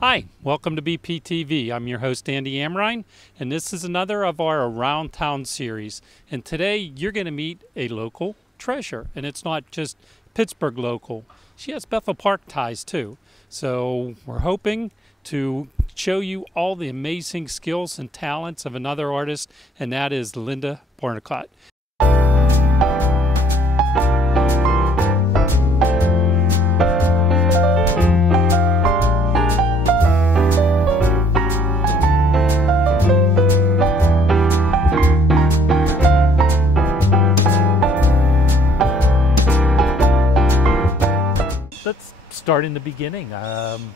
Hi, welcome to BPTV. I'm your host Andy Amrine, and this is another of our Around Town series. And today you're going to meet a local treasure, and it's not just Pittsburgh local. She has Bethel Park ties too. So we're hoping to show you all the amazing skills and talents of another artist, and that is Linda Barnicott. Let's start in the beginning.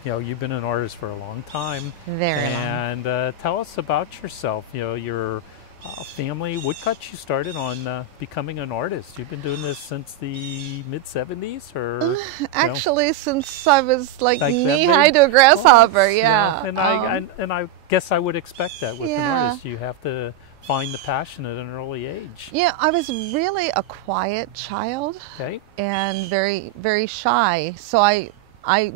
You've been an artist for a long time. Very long. And tell us about yourself. Your family, what got you started on becoming an artist? You've been doing this since the mid-70s? Or Actually, since I was like that knee-high big? to a grasshopper, Oh, yeah. And I guess I would expect that with an Yeah. artist. You have to find the passion at an early age. Yeah, I was really a quiet child Okay. and very, very shy. So I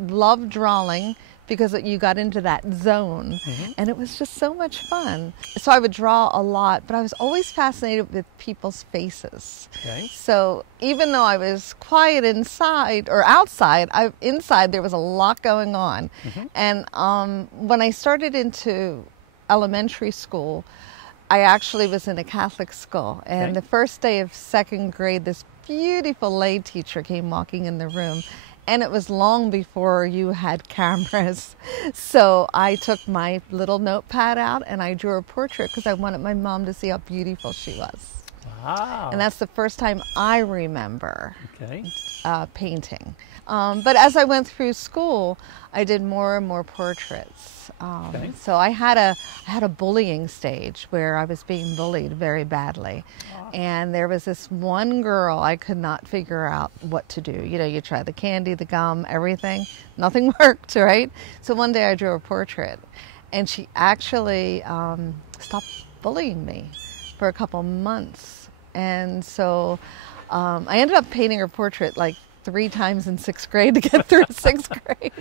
loved drawing because you got into that zone, and it was just so much fun. So I would draw a lot, but I was always fascinated with people's faces. Okay. So even though I was quiet inside or outside, inside there was a lot going on. And when I started into elementary school, I actually was in a Catholic school, and Okay. the first day of second grade, this beautiful lay teacher came walking in the room, and it was long before you had cameras. So I took my little notepad out and I drew a portrait because I wanted my mom to see how beautiful she was. Wow. And that's the first time I remember Okay. painting. But as I went through school, I did more and more portraits. Okay. So I had a bullying stage where I was being bullied very badly. And there was this one girl I could not figure out what to do. You try the candy, the gum, everything. Nothing worked, right? So one day I drew a portrait, and she actually stopped bullying me for a couple months. And so I ended up painting her portrait like 3 times in 6th grade to get through 6th grade.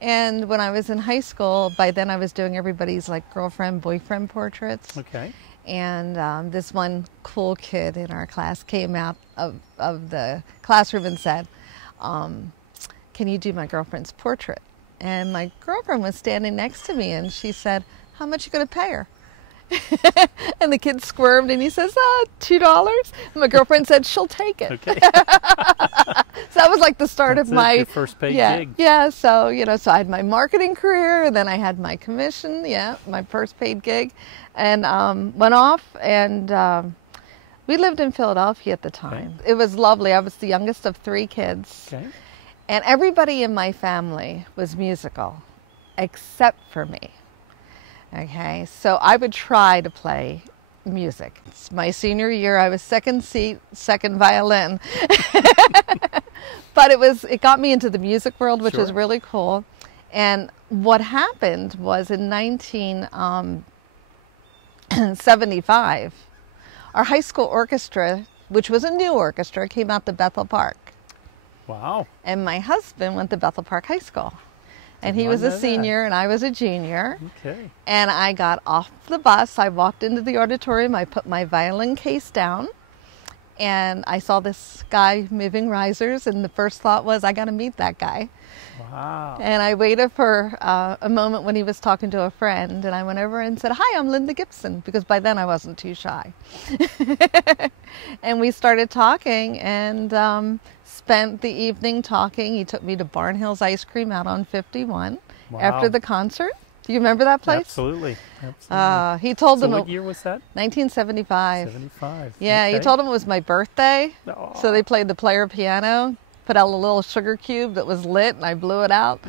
And when I was in high school, by then I was doing everybody's like girlfriend, boyfriend portraits. Okay. And this one cool kid in our class came out of the classroom and said, can you do my girlfriend's portrait? And my girlfriend was standing next to me, and she said, how much you gonna pay her? And the kid squirmed, and he says, $2. And my girlfriend said, she'll take it. Okay. So that was like the start That's of my your first paid gig. Yeah. So so I had my marketing career, and then I had my commission. Yeah, my first paid gig, and went off. And we lived in Philadelphia at the time. Okay. It was lovely. I was the youngest of 3 kids, Okay. and everybody in my family was musical, except for me. Okay, so I would try to play music. It's my senior year. I was second seat, second violin. But it got me into the music world, which was Sure. really cool. And what happened was in 1975, our high school orchestra, which was a new orchestra, came out to Bethel Park. Wow. And my husband went to Bethel Park High School. And he Did was not a know that. senior and I was a junior. Okay. And I got off the bus, I walked into the auditorium, I put my violin case down, and I saw this guy moving risers, and the first thought was, I got to meet that guy. Wow. And I waited for a moment when he was talking to a friend, and I went over and said, hi, I'm Linda Gibson, because by then I wasn't too shy. And we started talking and spent the evening talking. He took me to Barnhill's Ice Cream out on 51 Wow. after the concert. Do you remember that place? Absolutely. Absolutely. He told So them what year was that? 1975. 75. Yeah, he Okay. told them it was my birthday. Aw. So they played the player piano, put out a little sugar cube that was lit, and I blew it out.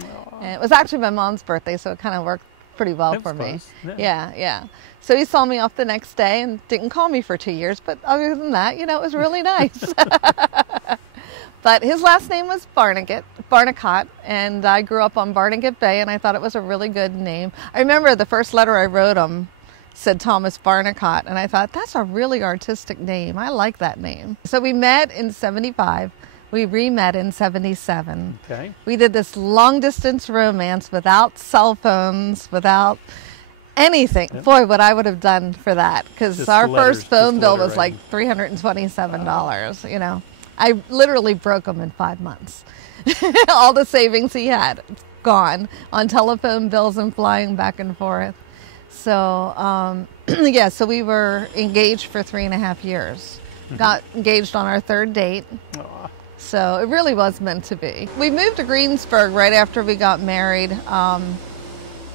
And it was actually my mom's birthday, so it kind of worked pretty well That for was me. close. Yeah. Yeah. So he saw me off the next day and didn't call me for 2 years, but other than that, it was really nice. But his last name was Barnicott, and I grew up on Barnegat Bay, and I thought it was a really good name. I remember the first letter I wrote him said Thomas Barnicott, and I thought, that's a really artistic name. I like that name. So we met in 75, We re-met in 77. Okay. We did this long-distance romance without cell phones, without anything. Yep. Boy, what I would have done for that, because Just our letters, first phone just bill letter was like writing. $327, you know. I literally broke them in 5 months. All the savings he had gone on telephone bills and flying back and forth. So, yeah, so we were engaged for 3.5 years. Got engaged on our third date. Aw. So it really was meant to be. We moved to Greensburg right after we got married. I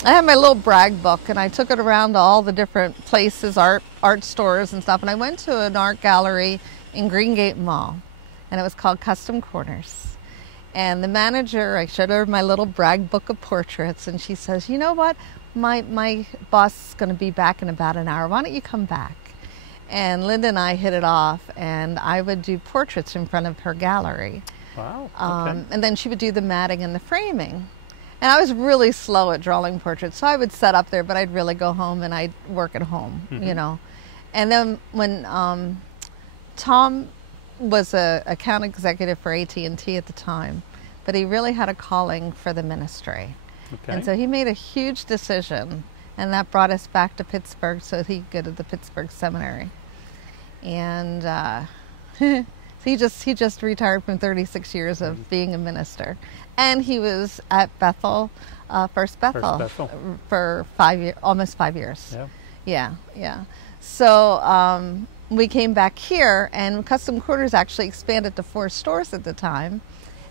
had my little brag book, and I took it around to all the different places, art stores and stuff. And I went to an art gallery in Greengate Mall, and it was called Custom Corners. And the manager, I showed her my little brag book of portraits, and she says, "You know what? My boss is going to be back in about an hour. Why don't you come back?" And Linda and I hit it off, and I would do portraits in front of her gallery. Wow. Okay. And then she would do the matting and the framing. And I was really slow at drawing portraits, so I would set up there, but I'd really go home and I'd work at home, you know. And then when Tom was a account executive for AT&T at the time, but he really had a calling for the ministry. Okay. And so he made a huge decision, and that brought us back to Pittsburgh so he could go to the Pittsburgh Seminary. And so he just retired from 36 years of being a minister. And he was at Bethel, First Bethel, for 5 years, almost 5 years. Yeah. So we came back here, and Custom Quarters actually expanded to 4 stores at the time,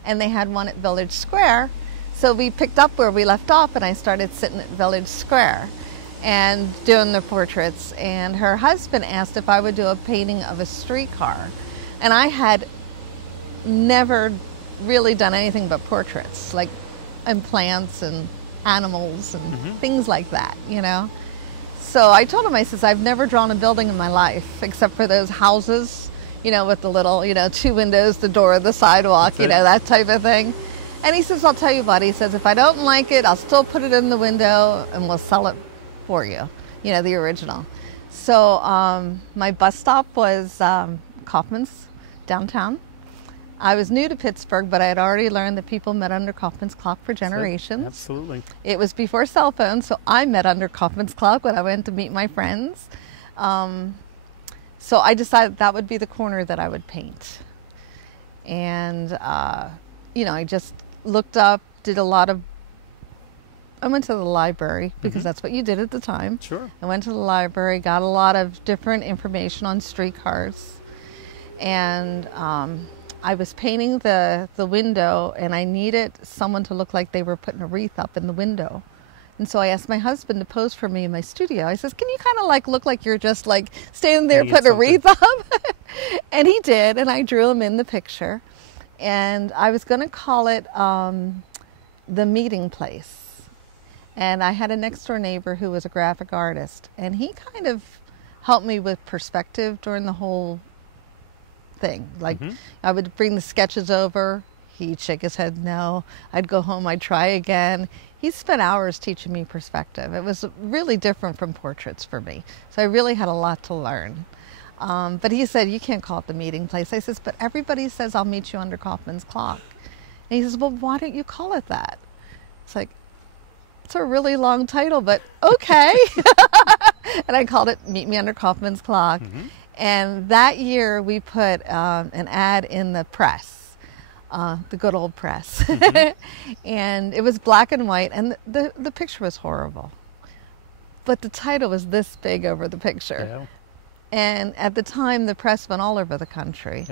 and they had one at Village Square. So we picked up where we left off, and I started sitting at Village Square and doing the portraits. And her husband asked if I would do a painting of a streetcar. And I had never really done anything but portraits, like, and plants and animals and things like that, you know. So I told him, I says, I've never drawn a building in my life except for those houses, you know, with the little, you know, 2 windows, the door, the sidewalk, That's you know, that type of thing. And he says, I'll tell you what, he says, if I don't like it, I'll still put it in the window and we'll sell it for you, you know, the original. So my bus stop was Kaufman's downtown. I was new to Pittsburgh, but I had already learned that people met under Kaufman's Clock for generations. Absolutely. It was before cell phones, so I met under Kaufman's Clock when I went to meet my friends. So I decided that would be the corner that I would paint. And, you know, I just looked up, did a lot of, I went to the library because that's what you did at the time. Sure. I went to the library, got a lot of different information on streetcars. And I was painting the window, and I needed someone to look like they were putting a wreath up in the window. And so I asked my husband to pose for me in my studio. I says, can you kind of like look like you're just like standing there Hanging putting a something. wreath up? And he did, and I drew him in the picture. And I was going to call it The Meeting Place. And I had a next door neighbor who was a graphic artist, and he kind of helped me with perspective during the whole thing. Like, I would bring the sketches over, he'd shake his head no, I'd go home, I'd try again. He spent hours teaching me perspective. It was really different from portraits for me, so I really had a lot to learn. But he said, you can't call it The Meeting Place. I says, but everybody says I'll meet you under Kaufman's Clock. And he says, well, why don't you call it that? It's like, it's a really long title, but okay. And I called it Meet Me Under Kaufman's Clock. And that year we put an ad in the press, the good old press. And it was black and white, and the picture was horrible. But the title was this big over the picture. Yeah. And at the time, the press went all over the country.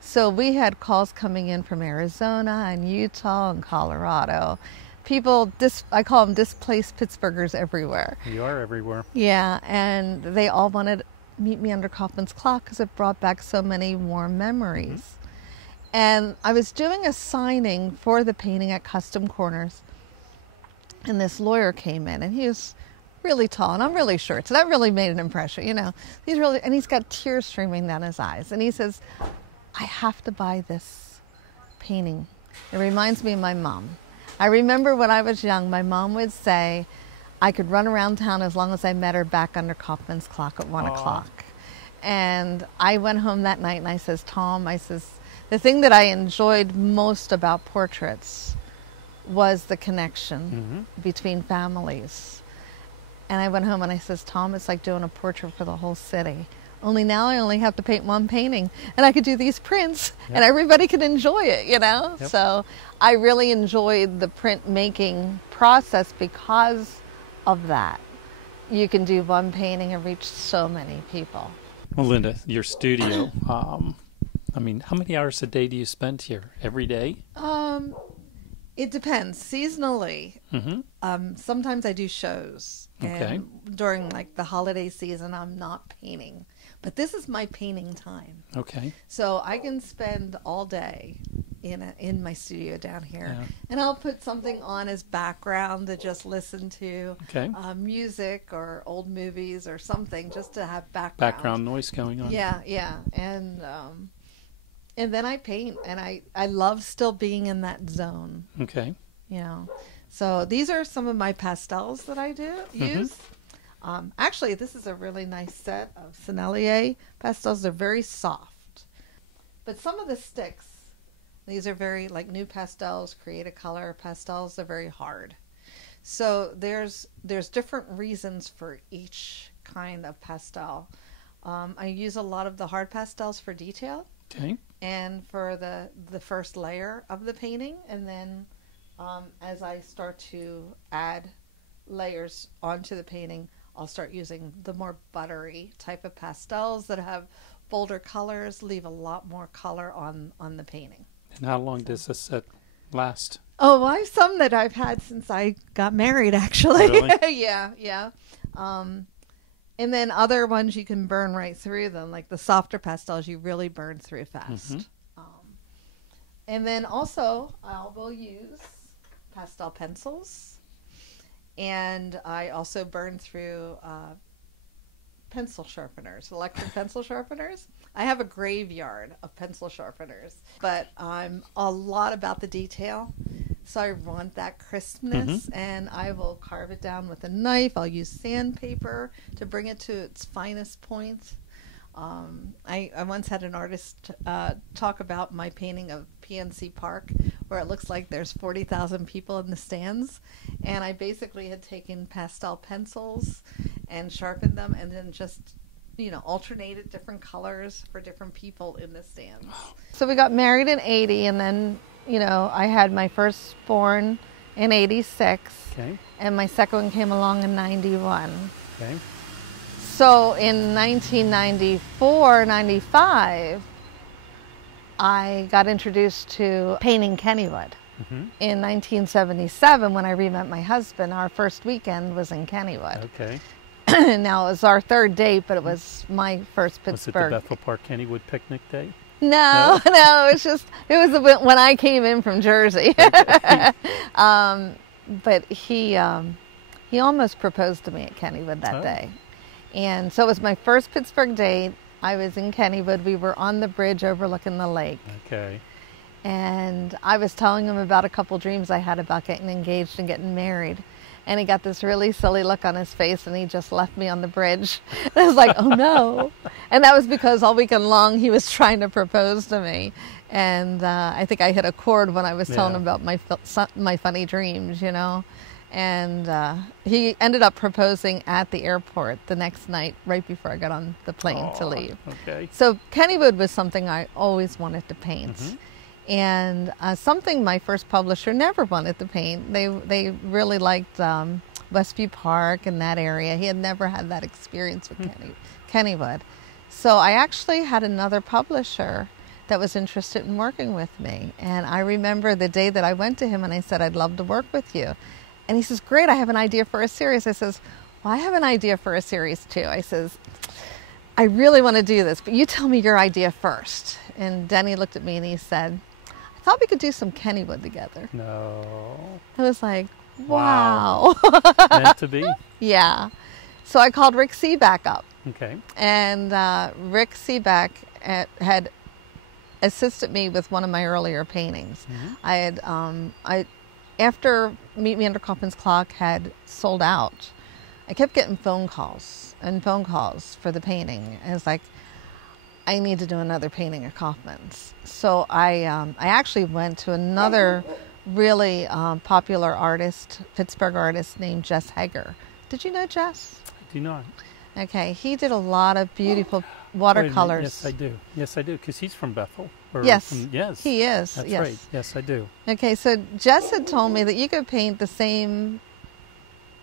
So we had calls coming in from Arizona and Utah and Colorado. People, I call them displaced Pittsburghers everywhere. You are everywhere. Yeah, and they all wanted Meet Me Under Kaufman's Clock because it brought back so many warm memories. And I was doing a signing for the painting at Custom Corners, and this lawyer came in, and he was really tall, and I'm really short, so that really made an impression, you know. He's got tears streaming down his eyes, and he says, I have to buy this painting. It reminds me of my mom. I remember when I was young, my mom would say I could run around town as long as I met her back under Kaufman's Clock at 1 o'clock. And I went home that night, and I says, Tom, I says, The thing that I enjoyed most about portraits was the connection between families. And I went home and I says, Tom, it's like doing a portrait for the whole city. Only now I only have to paint one painting, and I could do these prints, and everybody could enjoy it, you know? So I really enjoyed the printmaking process because of that. You can do one painting and reach so many people. Well, Linda, your studio, I mean, how many hours a day do you spend here? Every day? It depends. Seasonally, sometimes I do shows. And during like the holiday season, I'm not painting. But this is my painting time. Okay. So I can spend all day in my studio down here. And I'll put something on as background to just listen to. Music or old movies or something just to have background noise going on. Yeah. And then I paint, and I love still being in that zone. Okay. You know, so these are some of my pastels that I use. Actually, this is a really nice set of Sennelier pastels. They're very soft. But some of the sticks, these are very, like new pastels, Create a Color pastels, they're very hard. So there's different reasons for each kind of pastel. I use a lot of the hard pastels for detail. Okay. And for the first layer of the painting, and then as I start to add layers onto the painting, I'll start using the more buttery type of pastels that have bolder colors, leave a lot more color on the painting. And how long does this set last? Oh, I have some that I've had since I got married, actually. Really? Yeah. And then other ones you can burn right through them, like the softer pastels you really burn through fast. And then also I will use pastel pencils. And I also burn through pencil sharpeners, electric pencil sharpeners. I have a graveyard of pencil sharpeners, but I'm a lot about the detail. So I want that crispness, and I will carve it down with a knife. I'll use sandpaper to bring it to its finest point. I once had an artist talk about my painting of PNC Park, where it looks like there's 40,000 people in the stands. And I basically had taken pastel pencils and sharpened them and then just, alternated different colors for different people in the stands. So we got married in 80, and then, I had my firstborn in 86. Okay. And my second one came along in 91. Okay. So in 1994, 95, I got introduced to painting Kennywood. In 1977, when I re-met my husband, our first weekend was in Kennywood. Okay. Now, it was our third date, but it was my first Pittsburgh. Was it the Bethel Park Kennywood picnic day? No, it was when I came in from Jersey. But he almost proposed to me at Kennywood that day. And so it was my first Pittsburgh date. I was in Kennywood. We were on the bridge overlooking the lake. Okay. And I was telling him about a couple dreams I had about getting engaged and getting married. And he got this really silly look on his face, and he just left me on the bridge. And I was like, oh no. And that was because all weekend long he was trying to propose to me. And I think I hit a chord when I was telling him about my funny dreams, And he ended up proposing at the airport the next night, right before I got on the plane to leave. Okay. So Kennywood was something I always wanted to paint. And something my first publisher never wanted to paint. They really liked Westview Park and that area. He had never had that experience with Kennywood. So I actually had another publisher that was interested in working with me. And I remember the day that I went to him and I said, I'd love to work with you. And he says, great, I have an idea for a series. I says, well, I have an idea for a series too. I says, I really want to do this, but you tell me your idea first. And Denny looked at me and he said, I thought we could do some Kennywood together. No. I was like, wow. Meant to be. Yeah. So I called Rick Seaback up. Okay. And Rick Seaback had assisted me with one of my earlier paintings. I had, after Meet Me Under Kaufman's Clock had sold out, I kept getting phone calls for the painting. And it's like, I need to do another painting of Kaufman's. So I actually went to another really popular artist, Pittsburgh artist named Jess Hager. Did you know Jess? I do not. Okay, he did a lot of beautiful Wait a watercolors. minute. Yes, I do. Yes, I do, because he's from Bethel. Yes, yes. he is. That's yes. right. Yes, I do. Okay, so Jess had told me that you could paint the same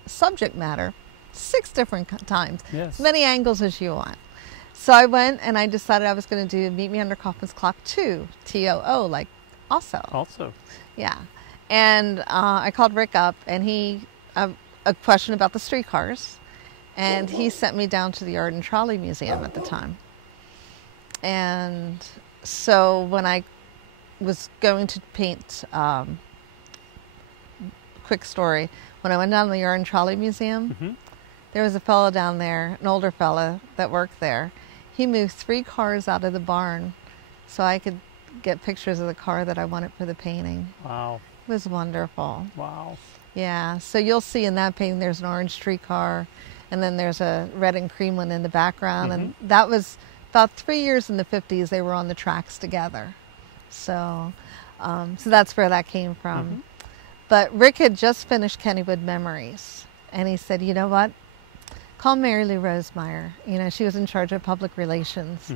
subject matter 6 different times, Yes. as many angles as you want. So I went and I decided I was going to do Meet Me Under Kaufman's Clock 2, TOO, like also. Also. Yeah. And I called Rick up and he, a question about the streetcars, and he sent me down to the Art and Trolley Museum at the time. And so when I was going to paint, quick story, when I went down to the Art and Trolley Museum, Mm-hmm. there was a fellow down there, an older fellow that worked there. He moved 3 cars out of the barn so I could get pictures of the car that I wanted for the painting. Wow. It was wonderful. Wow. Yeah, so you'll see in that painting there's an orange streetcar, and then there's a red and cream one in the background. And that was about 3 years in the 50s they were on the tracks together. So that's where that came from. But Rick had just finished Kennywood Memories, and he said, you know what? Call Mary Lou Rosemeyer. You know, she was in charge of public relations.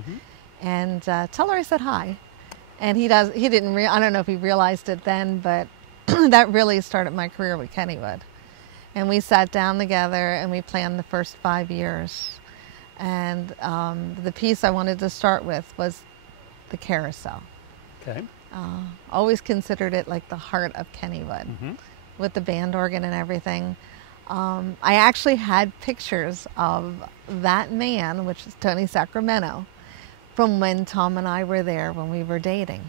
And tell her I said hi. And he didn't, I don't know if he realized it then, but that really started my career with Kennywood. And we sat down together and we planned the first 5 years. And the piece I wanted to start with was the carousel. Okay. Always considered it like the heart of Kennywood, with the band organ and everything. I actually had pictures of that man, which is Tony Sacramento, from when Tom and I were there when we were dating.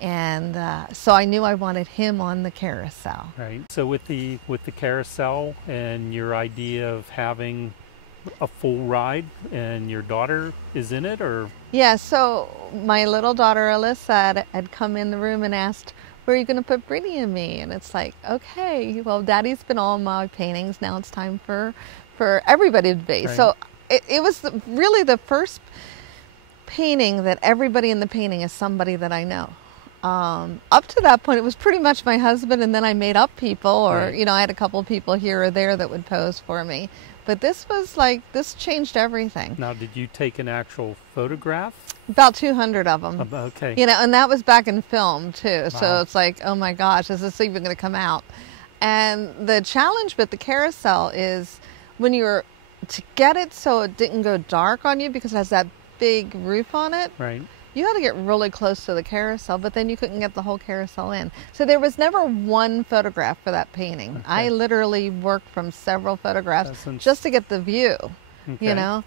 And so I knew I wanted him on the carousel. Right. So with the carousel and your idea of having a full ride, and your daughter is in it, or? Yeah, so my little daughter Alyssa had come in the room and asked, where are you going to put Brittany and me? And it's like, okay, well, Daddy's been all my paintings. Now it's time for everybody to be. Right. So it was really the first painting that everybody in the painting is somebody that I know. Up to that point, it was pretty much my husband, and then I made up people, or, Right. you know, I had a couple people here or there that would pose for me. But this was like, this changed everything. Now, did you take an actual photograph? About 200 of them. Okay. You know, and that was back in film too. So Wow. it's like, oh my gosh, is this even going to come out? And the challenge with the carousel is when you're, to get it so it didn't go dark on you because it has that big roof on it, Right. you had to get really close to the carousel, but then you couldn't get the whole carousel in. So there was never one photograph for that painting. Okay. I literally worked from several photographs That's just to get the view, Okay. you know.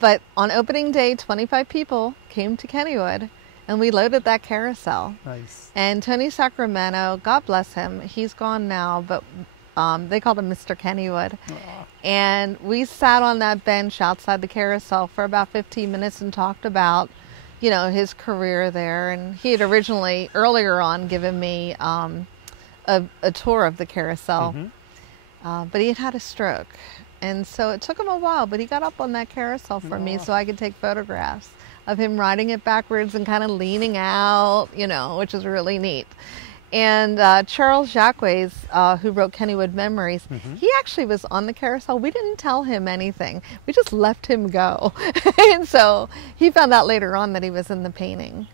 But on opening day, 25 people came to Kennywood, and we loaded that carousel. Nice. And Tony Sacramento, God bless him, he's gone now, but they called him Mr. Kennywood. Aw. And we sat on that bench outside the carousel for about 15 minutes and talked about, you know, his career there. And he had originally, earlier on, given me a tour of the carousel, but he had had a stroke. And so it took him a while, but he got up on that carousel for me so I could take photographs of him riding it backwards and kind of leaning out, you know, which is really neat. And Charles Jacques, who wrote Kennywood Memories, he actually was on the carousel. We didn't tell him anything. We just left him go. And so he found out later on that he was in the painting.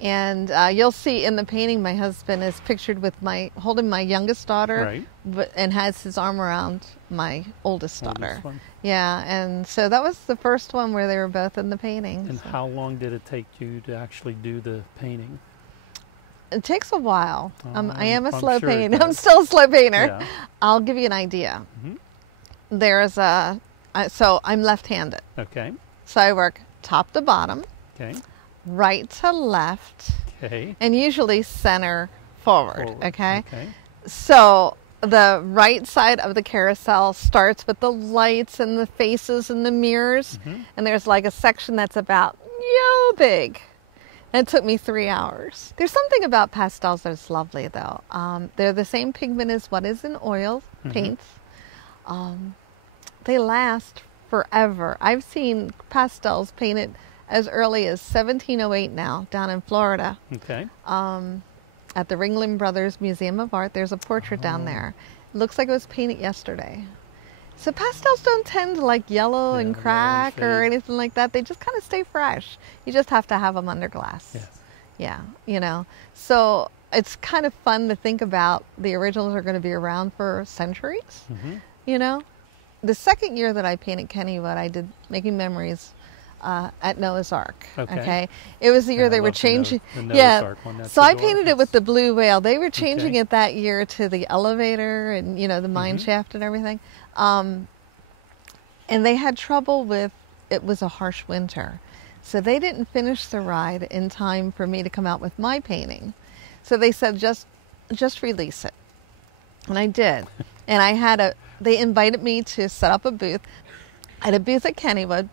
And you'll see in the painting, my husband is pictured with holding my youngest daughter, Right. and has his arm around my oldest daughter. Oldest one. Yeah, and so that was the first one where they were both in the painting. And So how long did it take you to actually do the painting? it takes a while. I am a I'm slow sure it painter. does. I'm still a slow painter. Yeah. I'll give you an idea. There's so I'm left-handed. Okay. So I work top to bottom, Okay. right to left, Okay. and usually center forward. Forward. Okay. Okay. So the right side of the carousel starts with the lights and the faces and the mirrors. And there's like a section that's about big. And it took me 3 hours. There's something about pastels that's lovely though. They're the same pigment as what is in oil paints. They last forever. I've seen pastels painted as early as 1708 now, down in Florida. Okay. At the Ringling Brothers Museum of Art, there's a portrait down there. It looks like it was painted yesterday. So pastels don't tend to like yellow and crack or anything like that. They just kind of stay fresh. You just have to have them under glass. Yes. Yeah, you know. So it's kind of fun to think about the originals are going to be around for centuries, you know. The second year that I painted Kennywood, I did Making Memories at Noah's Ark. Okay. It was the year they were changing. The Noah's Ark one. So I painted it with the blue whale. They were changing it that year to the elevator and, you know, the mine shaft and everything. And they had trouble with, it was a harsh winter. So they didn't finish the ride in time for me to come out with my painting. So they said, just release it. And I did. And they invited me to set up a booth. I had a booth at Kennywood,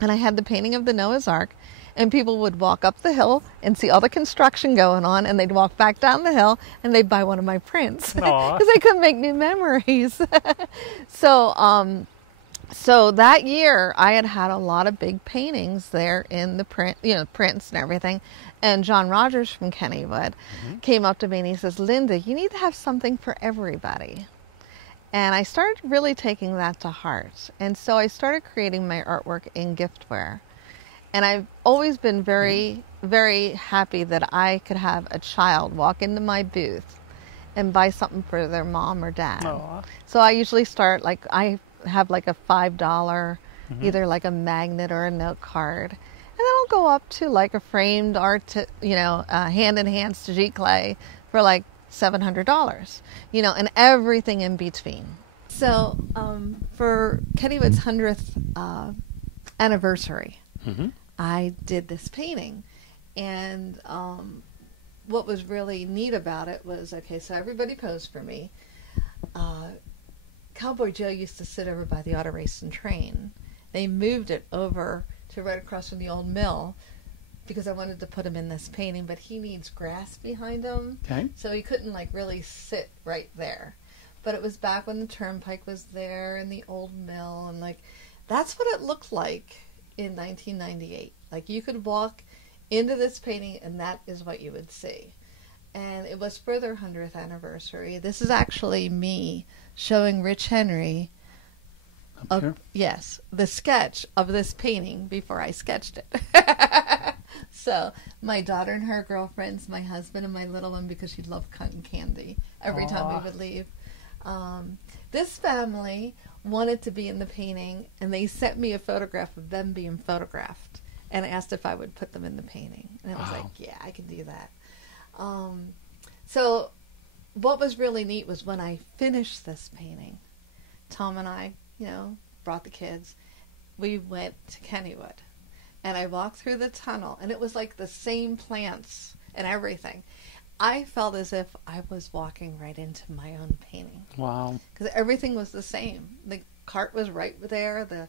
and I had the painting of the Noah's Ark, and people would walk up the hill and see all the construction going on, and they'd walk back down the hill, and they'd buy one of my prints because they couldn't make new memories. So that year, I had a lot of big paintings there in the print, you know, prints and everything. And John Rogers from Kennywood came up to me and he says, "Linda, you need to have something for everybody." And I started really taking that to heart. And so I started creating my artwork in giftware. And I've always been very, very happy that I could have a child walk into my booth and buy something for their mom or dad. Aww. So I usually start, like, I have like a $5, either like a magnet or a note card. And then I'll go up to like a framed art, hand-in-hand giclée for like $700, you know, and everything in between. So for Kennywood's 100th anniversary, I did this painting. And what was really neat about it was, okay, so everybody posed for me. Cowboy Joe used to sit over by the auto racing train. They moved it over to right across from the old mill because I wanted to put him in this painting, but he needs grass behind him. Okay. So he couldn't like really sit right there. But it was back when the turnpike was there and the old mill, and like that's what it looked like in 1998. Like you could walk into this painting and that is what you would see. And it was for their 100th anniversary. This is actually me showing Rich Henry, the sketch of this painting before I sketched it. So my daughter and her girlfriends, my husband and my little one, because she loved cotton candy every time we would leave. This family wanted to be in the painting, and they sent me a photograph of them being photographed and asked if I would put them in the painting. And I was like, yeah, I can do that. So what was really neat was when I finished this painting, Tom and I, you know, brought the kids, we went to Kennywood, and I walked through the tunnel, and it was like the same plants and everything. I felt as if I was walking right into my own painting. Wow. Because everything was the same. The cart was right there,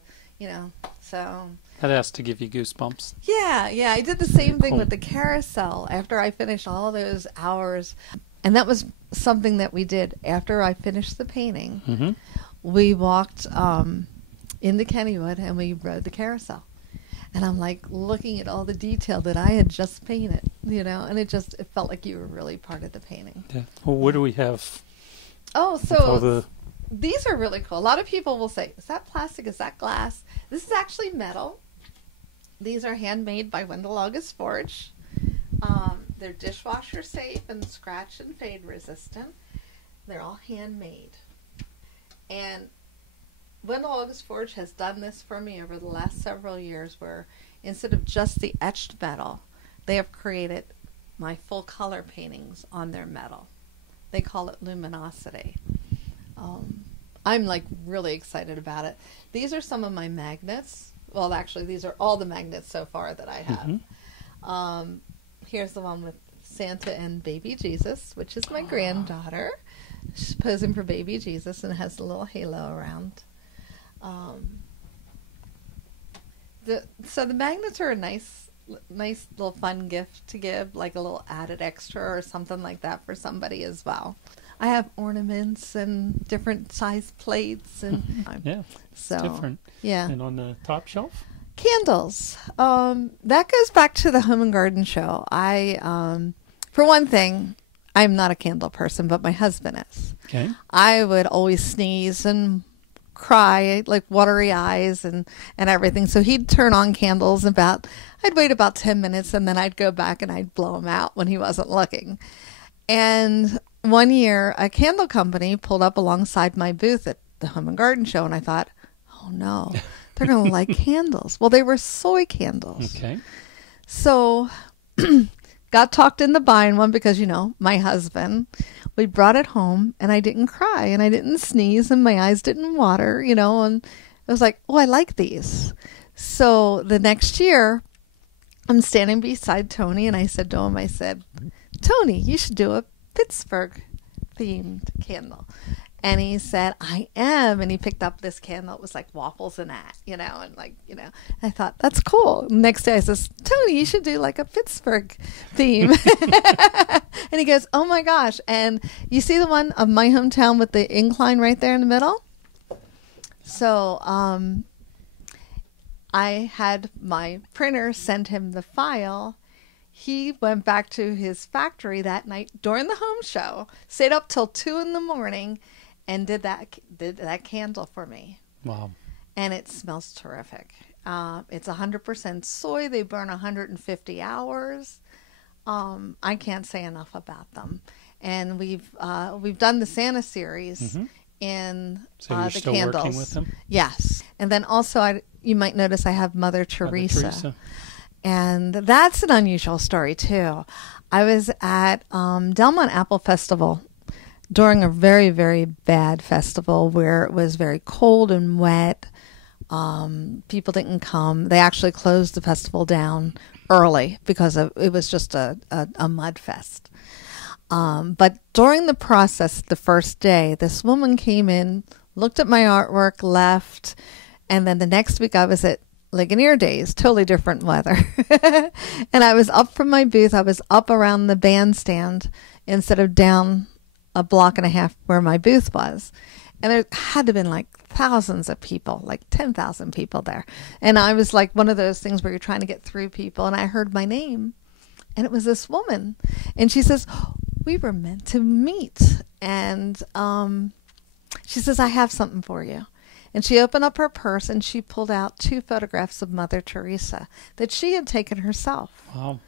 so... That has to give you goosebumps. Yeah, I did the same thing with the carousel after I finished all those hours. And that was something that we did after I finished the painting. We walked into Kennywood and we rode the carousel. And I'm like looking at all the detail that I had just painted, you know, and it felt like you were really part of the painting. Yeah. Well, what do we have? Oh, so these are really cool. A lot of people will say, is that plastic? Is that glass? This is actually metal. These are handmade by Wendell August Forge. They're dishwasher safe and scratch and fade resistant. They're all handmade. And Wendell August Forge has done this for me over the last several years, where instead of just the etched metal, they have created my full color paintings on their metal. They call it luminosity. I'm like really excited about it. These are some of my magnets. Well, actually, these are all the magnets so far that I have. Here's the one with Santa and Baby Jesus, which is my granddaughter. She's posing for Baby Jesus and has a little halo around. So the magnets are a nice little fun gift to give, like a little added extra or something like that for somebody as well. I have ornaments and different size plates and yeah, so it's different. Yeah. And on the top shelf? Candles. That goes back to the Home and Garden Show. For one thing, I'm not a candle person, but my husband is. Okay. I would always sneeze and cry, like watery eyes and everything. So he'd turn on candles I'd wait about 10 minutes and then I'd go back and I'd blow them out when he wasn't looking. And one year, a candle company pulled up alongside my booth at the Home and Garden Show, and I thought, oh no, they're going to like candles. Well, they were soy candles. Okay. So got talked into buying one because, my husband, we brought it home and I didn't cry and I didn't sneeze and my eyes didn't water, and I was like, oh, I like these. So the next year, I'm standing beside Tony and I said to him, Tony, you should do a Pittsburgh themed candle. And he said, I am. And he picked up this candle. It was like waffles and that, I thought, that's cool. Next day I says, Tony, you should do like a Pittsburgh theme. And he goes, oh my gosh. And you see the one of my hometown with the incline right there in the middle? So, I had my printer send him the file. He went back to his factory that night during the home show, stayed up till 2 a.m. and did that candle for me. Wow. And it smells terrific. It's 100% soy. They burn 150 hours. I can't say enough about them. And we've done the Santa series in so you're the still candles. Working with them? Yes. And then also, you might notice I have Mother Teresa. Mother Teresa. And that's an unusual story, too. I was at Delmont Apple Festival during a very, very bad festival where it was very cold and wet. People didn't come. They actually closed the festival down early because it was just a mud fest. But during the process, the first day, this woman came in, looked at my artwork, left, and then the next week I was at Ligonier Days, totally different weather. And I was up from my booth. I was up around the bandstand instead of down a block and a half where my booth was. And there had to have been like thousands of people, like 10,000 people there. And I was like one of those things where you're trying to get through people. And I heard my name, and it was this woman. And she says, we were meant to meet. And she says, I have something for you. And she opened up her purse and she pulled out 2 photographs of Mother Teresa that she had taken herself. Wow.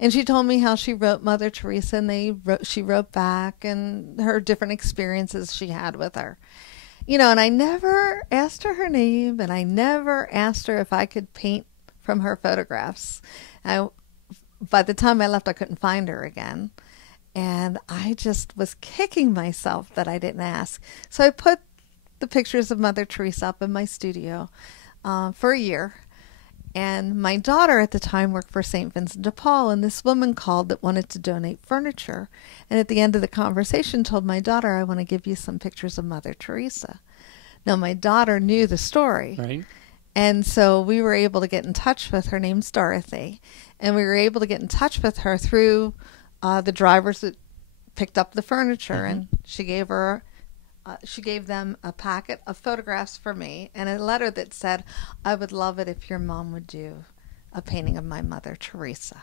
And she told me how she wrote Mother Teresa, and she wrote back, and her different experiences she had with her. And I never asked her name, and I never asked her if I could paint from her photographs. By the time I left, I couldn't find her again. And I just was kicking myself that I didn't ask. So I put the pictures of Mother Teresa up in my studio for a year. And my daughter at the time worked for St. Vincent de Paul, and this woman called that wanted to donate furniture. And at the end of the conversation told my daughter, I want to give you some pictures of Mother Teresa. Now, my daughter knew the story. Right. And so we were able to get in touch with her. Her name's Dorothy. And we were able to get in touch with her through the drivers that picked up the furniture. And she gave them a packet of photographs for me and a letter that said, I would love it if your mom would do a painting of my Mother Teresa.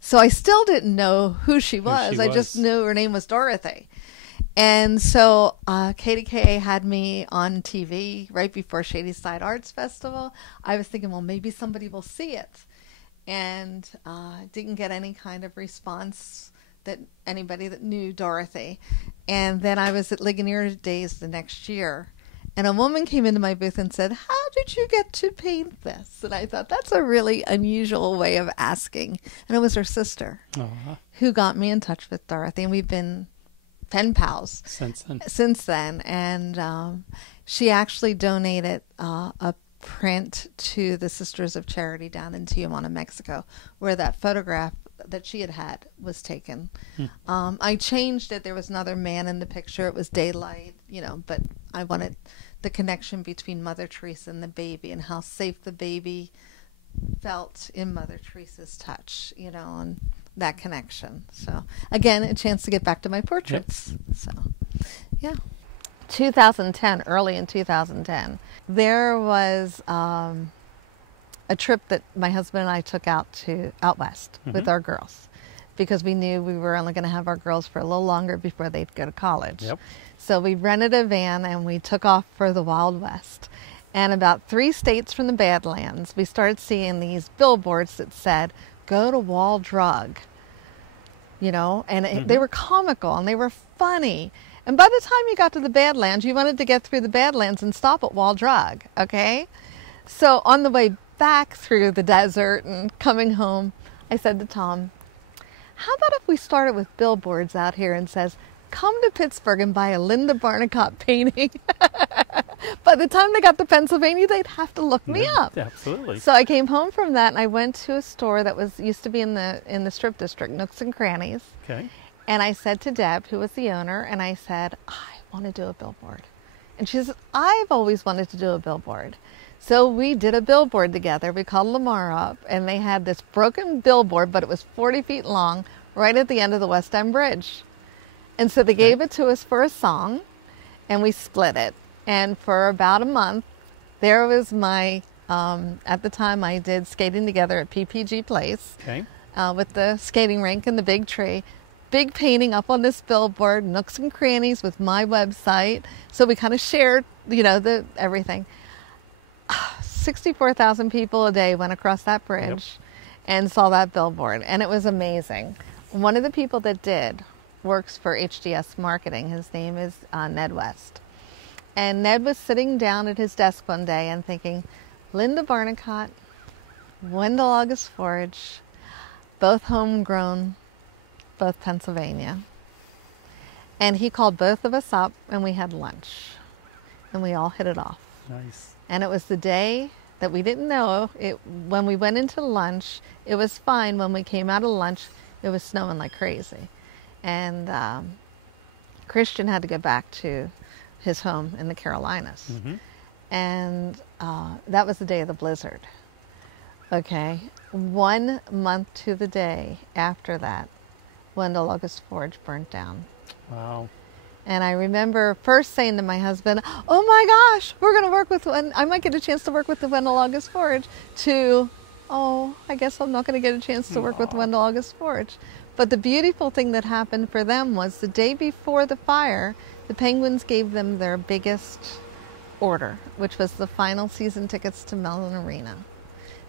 So I still didn't know who she was. I just knew her name was Dorothy. And so KDKA had me on TV right before Shadyside Arts Festival. I was thinking, well, maybe somebody will see it. And didn't get any kind of response that anybody that knew Dorothy. And then I was at Ligonier Days the next year, and a woman came into my booth and said, how did you get to paint this? And I thought, that's a really unusual way of asking. And it was her sister who got me in touch with Dorothy, and we've been pen pals since then. And she actually donated a print to the Sisters of Charity down in Tijuana, Mexico, where that photograph that she had was taken. I changed it. There was another man in the picture. It was daylight, but I wanted the connection between Mother Teresa and the baby, and how safe the baby felt in Mother Teresa's touch, and that connection. So again, a chance to get back to my portraits. Yep. So yeah. 2010, early in 2010, there was a trip that my husband and I took out west with our girls, because we knew we were only going to have our girls for a little longer before they'd go to college. Yep. So we rented a van and we took off for the Wild West. And about 3 states from the Badlands, we started seeing these billboards that said, "Go to Wall Drug." You know, and they were comical and they were funny. And by the time you got to the Badlands, you wanted to get through the Badlands and stop at Wall Drug, okay? So on the way back through the desert and coming home, I said to Tom, how about if we started with billboards out here and says, "Come to Pittsburgh and buy a Linda Barnicott painting." By the time they got to Pennsylvania, they'd have to look me up. Absolutely. So I came home from that and I went to a store that used to be in the Strip District, Nooks and Crannies. Okay. And I said to Deb, who was the owner, and I said, "I want to do a billboard." And she says, "I've always wanted to do a billboard." So we did a billboard together. We called Lamar up, and they had this broken billboard, but it was 40 feet long, right at the end of the West End Bridge. And so they gave it to us for a song, and we split it. And for about a month, there was my, at the time I did Skating Together at PPG Place, with the skating rink and the big tree. Big painting up on this billboard, Nooks and Crannies with my website. So we kind of shared, you know, everything. 64,000 people a day went across that bridge and saw that billboard, and it was amazing. One of the people that did works for HDS Marketing. His name is Ned West. And Ned was sitting down at his desk one day and thinking, Linda Barnicott, Wendell August Forge, both homegrown, both Pennsylvania. And he called both of us up and we had lunch. And we all hit it off. Nice. And it was the day that we didn't know it. When we went into lunch, it was fine. When we came out of lunch, it was snowing like crazy. And Christian had to go back to his home in the Carolinas. And that was the day of the blizzard. Okay. 1 month to the day after that, Wendell August Forge burnt down. Wow. And I remember first saying to my husband, "Oh my gosh, we're going to work with I might get a chance to work with the Wendell August Forge," to, "Oh, I guess I'm not going to get a chance to work with Wendell August Forge." But the beautiful thing that happened for them was the day before the fire, the Penguins gave them their biggest order, which was the final season tickets to Mellon Arena.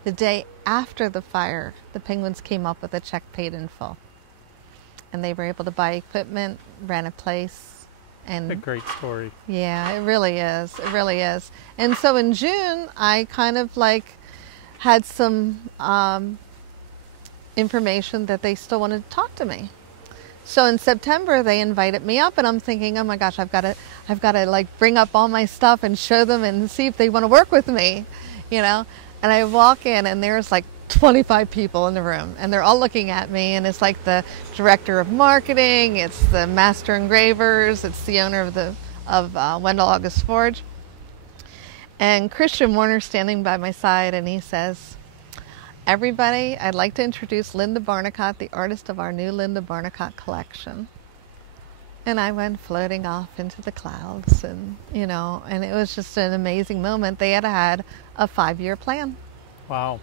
The day after the fire, the Penguins came up with a check paid in full. And they were able to buy equipment, rent a place. And a great story. Yeah, it really is. It really is. And so in June, I kind of like had some information that they still wanted to talk to me. So in September, they invited me up, and I'm thinking, oh my gosh, I've got to like bring up all my stuff and show them and see if they want to work with me, you know. And I walk in, and there's like 25 people in the room, and they're all looking at me, and it's like the director of marketing, it's the master engravers, it's the owner of Wendell August Forge, and Christian Warner standing by my side, and he says, "Everybody, I'd like to introduce Linda Barnicott, the artist of our new Linda Barnicott collection." And I went floating off into the clouds, and you know, and it was just an amazing moment. They had a 5-year plan. Wow.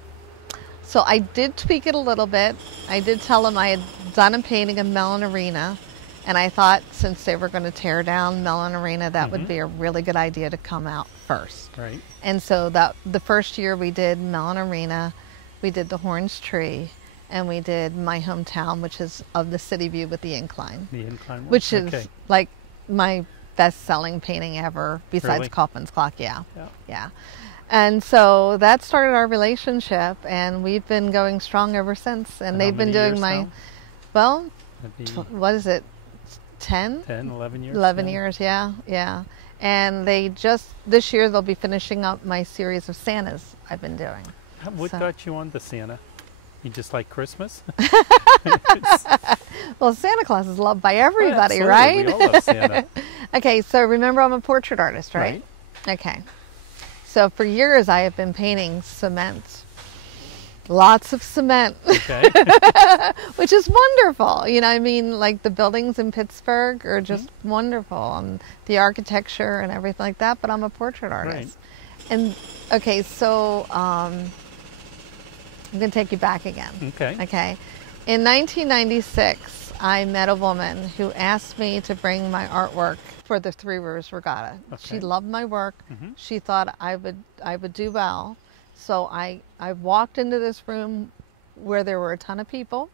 So I did tweak it a little bit. I did tell them I had done a painting of Mellon Arena, and I thought since they were going to tear down Mellon Arena, that would be a really good idea to come out first. Right. And so that the first year we did Mellon Arena, we did the Horns Tree, and we did My Hometown, which is of the city view with the incline. The incline one? Which is like my best-selling painting ever, besides Really? Kaufman's Clock. Yeah. And so that started our relationship, and we've been going strong ever since. And they've been doing my, well, what is it, 10? 10, 11 years? 11 years, yeah. And they just, this year they'll be finishing up my series of Santas I've been doing. What got you on the Santa? You just like Christmas? Well, Santa Claus is loved by everybody, Absolutely. right? We all love Santa. Okay, so remember I'm a portrait artist, right? Okay. So for years I have been painting cement. Lots of cement. Okay. Which is wonderful. You know, I mean, like the buildings in Pittsburgh are just wonderful, and the architecture and everything like that, but I'm a portrait artist. Right. And okay, so I'm going to take you back again. Okay. Okay. In 1996, I met a woman who asked me to bring my artwork for the Three Rivers Regatta. Okay. She loved my work. Mhm. She thought I would do well. So I walked into this room where there were a ton of people,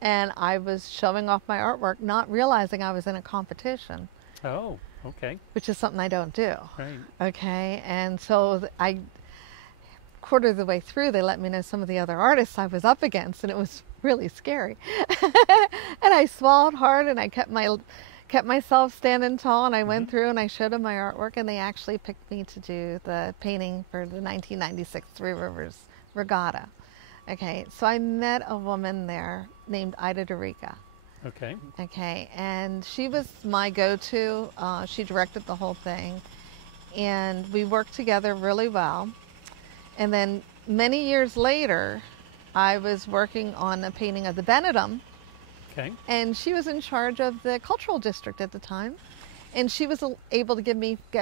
and I was showing off my artwork, not realizing I was in a competition, Oh, okay. which is something I don't do. Right. Okay, and so I, quarter of the way through, they let me know some of the other artists I was up against, and it was really scary. And I swallowed hard, and I kept myself standing tall, and I went through and I showed them my artwork, and they actually picked me to do the painting for the 1996 Three Rivers Regatta. Okay, so I met a woman there named Ida DeRica. Okay. Okay, and she was my go-to. She directed the whole thing, and we worked together really well. And then many years later, I was working on a painting of the Benedum, Okay. and she was in charge of the cultural district at the time, and she was able to get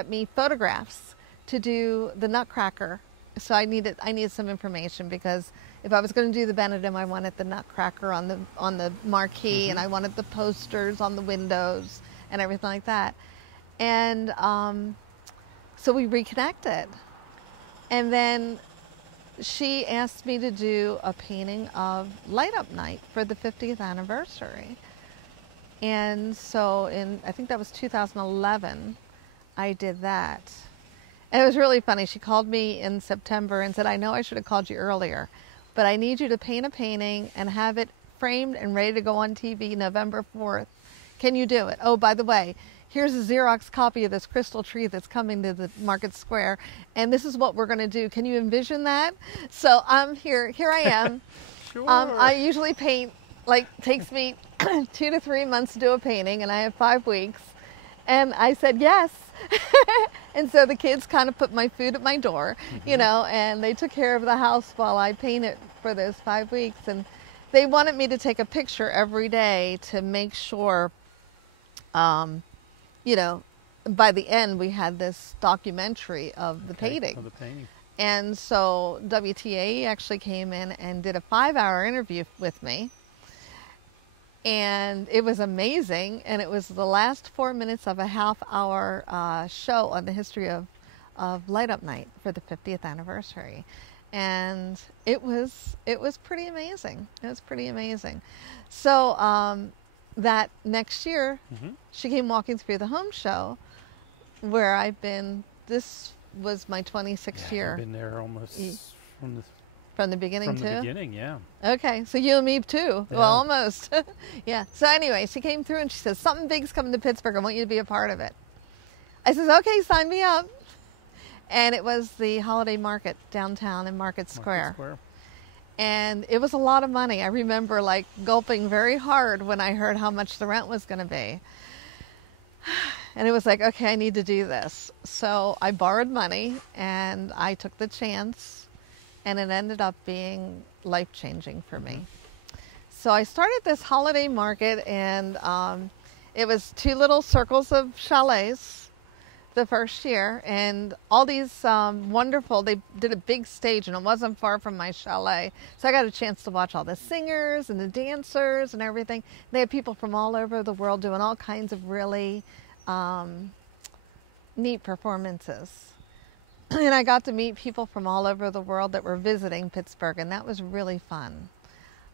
me photographs to do the Nutcracker. So I needed some information, because if I was going to do the Benedum, I wanted the Nutcracker on the marquee, and I wanted the posters on the windows and everything like that. And so we reconnected, and then she asked me to do a painting of Light Up Night for the 50th anniversary. And so I think that was 2011, I did that. And it was really funny. She called me in September and said, I know I should have called you earlier, but I need you to paint a painting and have it framed and ready to go on TV November 4th. Can you do it? Oh, by the way, here's a Xerox copy of this crystal tree that's coming to the Market Square, and this is what we're going to do. Can you envision that? So I'm here I am. Sure. I usually paint, takes me 2 to 3 months to do a painting, and I have 5 weeks. And I said yes. And so the kids kind of put my food at my door, and they took care of the house while I painted for those 5 weeks. And they wanted me to take a picture every day to make sure, by the end we had this documentary of the painting. Of the painting. And so WTAE actually came in and did a 5-hour interview with me. And it was amazing, and it was the last 4 minutes of a half-hour show on the history of Light Up Night for the 50th anniversary, and it was pretty amazing. It was pretty amazing. So that next year, she came walking through the home show, where I've been. This was my 26th year. I've been there almost From the beginning, From the beginning, yeah. Okay, so you and me too. Yeah. Well, almost. Yeah. So anyway, she came through and she says, something big's coming to Pittsburgh. I want you to be a part of it. I says, okay, sign me up. And it was the holiday market downtown in Market Square. And it was a lot of money. I remember gulping very hard when I heard how much the rent was going to be. And it was like, okay, I need to do this. So I borrowed money and I took the chance. And it ended up being life-changing for me. So I started this holiday market, and it was 2 little circles of chalets the first year, and all these wonderful, they did a big stage, and it wasn't far from my chalet. So I got a chance to watch all the singers and the dancers and everything. They had people from all over the world doing all kinds of really neat performances. And I got to meet people from all over the world that were visiting Pittsburgh, and that was really fun.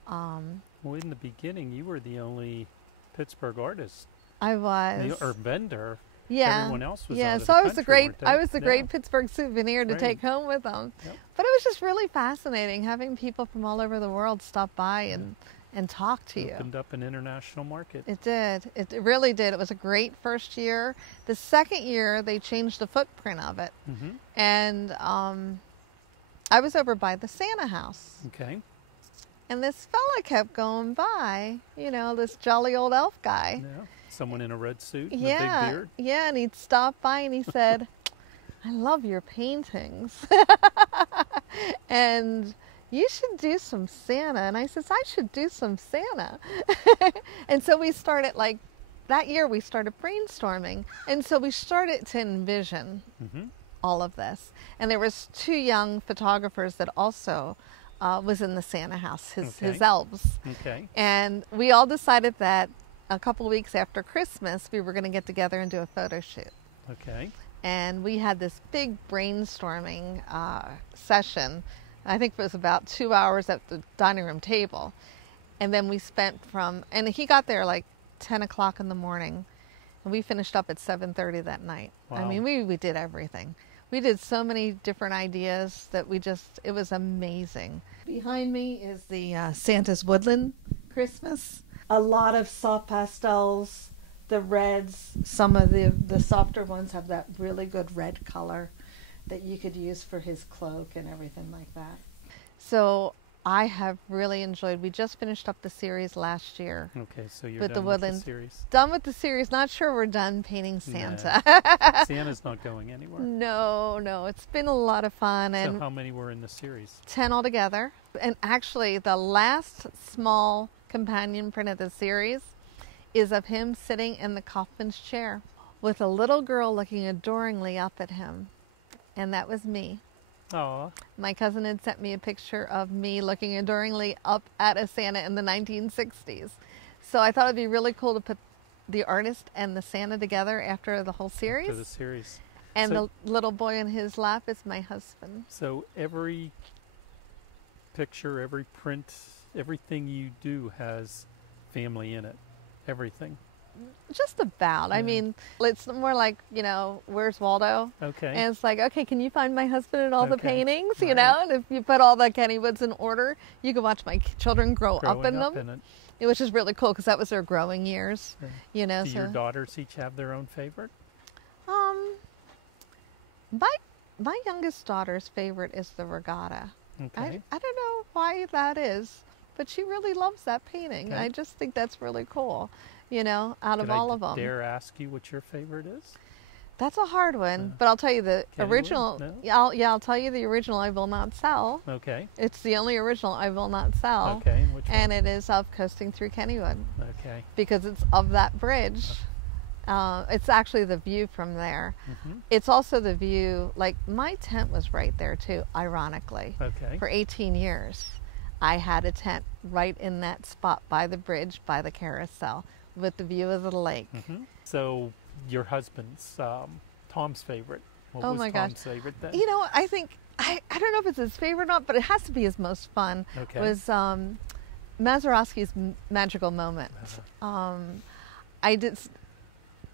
Well, in the beginning, you were the only Pittsburgh artist. I was. Or vendor. Yeah. Everyone else was yeah. out of So the I was country, I was the great Yeah. Pittsburgh souvenir to Right. take home with them. Yep. But it was just really fascinating having people from all over the world stop by and talk to you. Opened up an international market. It did. It really did. It was a great first year. The second year, they changed the footprint of it. And I was over by the Santa house. Okay. And this fella kept going by, this jolly old elf guy. Yeah. Someone in a red suit and a Yeah. big beard. Yeah, and he'd stop by and he said, I love your paintings. And you should do some Santa. And I says, I should do some Santa. And so we started that year we started brainstorming. And so we started to envision all of this. And there was 2 young photographers that also was in the Santa house, his Okay. elves. Okay. And we all decided that a couple of weeks after Christmas, we were going to get together and do a photo shoot. Okay. And we had this big brainstorming session. I think it was about 2 hours at the dining room table. And then we spent and he got there like 10 o'clock in the morning. And we finished up at 7:30 that night. I Wow. mean, we did everything. We did so many different ideas that it was amazing. Behind me is the Santa's Woodland Christmas. A lot of soft pastels, the reds. Some of the softer ones have that really good red color that you could use for his cloak and everything like that. So I have really enjoyed. We just finished up the series last year. Okay, so you're With the done with the woodland. series. Done with the series. Not sure we're done painting Santa. Santa's not going anywhere. No. It's been a lot of fun. So And how many were in the series? 10 altogether. And actually, the last small companion print of the series is of him sitting in the Kaufman's chair with a little girl looking adoringly up at him. And that was me. Aw. My cousin had sent me a picture of me looking adoringly up at a Santa in the 1960s. So I thought it'd be really cool to put the artist and the Santa together after the whole series. For the series. And So- the little boy in his lap is my husband. So every picture, every print, everything you do has family in it. Everything. Just about. I Yeah. mean, it's more like, Where's Waldo? Okay. And it's like, okay, can you find my husband in all the Okay. paintings? You Right. know, and if you put all the Kennywoods in order, you can watch my children grow up Growing in them, it. which is really cool because that was their growing years. Yeah. You know, Do so your daughters each have their own favorite? um, my youngest daughter's favorite is the Regatta. Okay. I don't know why that is, but she really loves that painting. Okay. I just think that's really cool. Out of Could all I of them. dare ask you what your favorite is? That's a hard one, but I'll tell you the Kennywood? original. No? I'll tell you the original. I will not sell. Okay. It's the only original I will not sell. Okay. And which And it is of Coasting Through Kennywood one? Okay. because it's of that bridge. It's actually the view from there. Hmm. It's also the view. Like my tent was right there too. Ironically, Okay. for 18 years, I had a tent right in that spot by the bridge, by the carousel, with the view of the lake. Hmm. So your husband's Tom's favorite. What Oh was my gosh. Tom's favorite then? I think I don't know if it's his favorite or not, but it has to be his most fun. Okay. Was Mazeroski's Magical Moment.